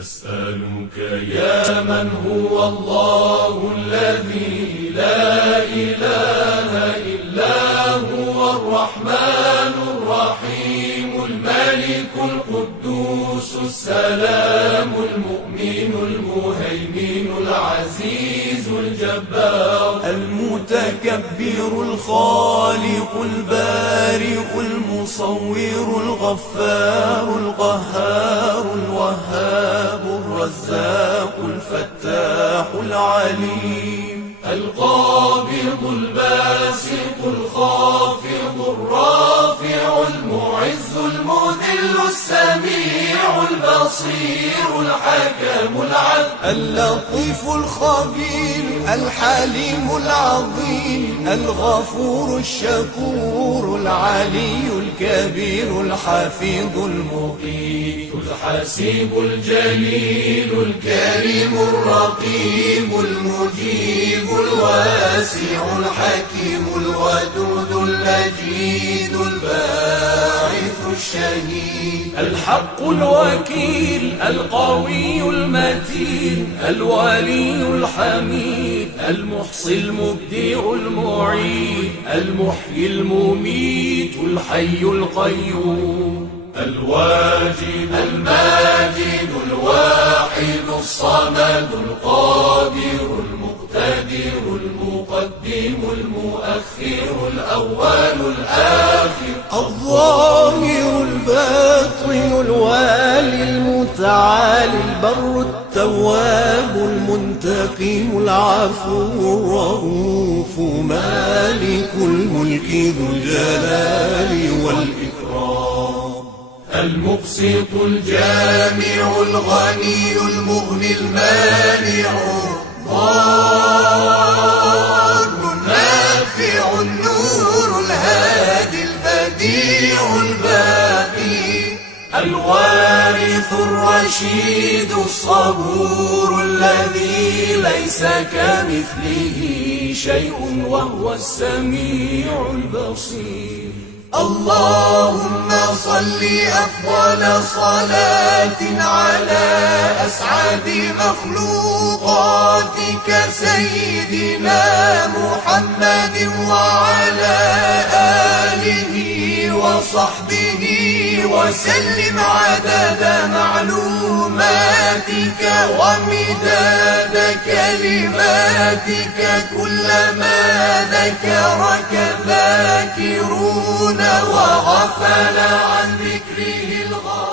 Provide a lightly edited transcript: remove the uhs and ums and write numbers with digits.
أسألك يا من هو الله الذي لا إله إلا هو الرحمن الرحيم الملك القدوس السلام المؤمن المهيمن العزيز الجبار المتكبر الخالق البارئ المصور الغفار القهار الوهاب الرزاق الفتاح العليم القابض الباسط الخافض الرافع المعز المذل السميع البصير الحكم العدل اللطيف الخبير الحليم العظيم الغفور الشكور العلي الكبير الحفيظ المقيت الحسيب الجليل الكريم الرقيب المجيب الواسع الحكيم الودود المجيد الباعث الشهيد الحق الوكيل القوي المتين الولي الحميد المحصي المبدع المعيد المحيي المميت الحي القيوم الواجد الماجد الواحد الصمد القادر المقتدر المقدم المؤخر الأول الآخر الظاهر الباطن الوالي المتعالي البر التواب المنتقم العفو الرؤوف مالك الملك ذو الجلال والإكرام المقسط الجامع الغني المغني المانع الضار النافع النور الهادي البديع الباقي الوارث الرشيد الصبور الذي ليس كمثله شيء وهو السميع البصير اللهم صل أفضل صلاة على أسعد مخلوقاتك سيدنا محمد وعلى آله وصحبه وسلم عدد معلوماتك ومداد كلماتك كلما ذكرك الذاكرون وغفل عن ذكره الغافلون.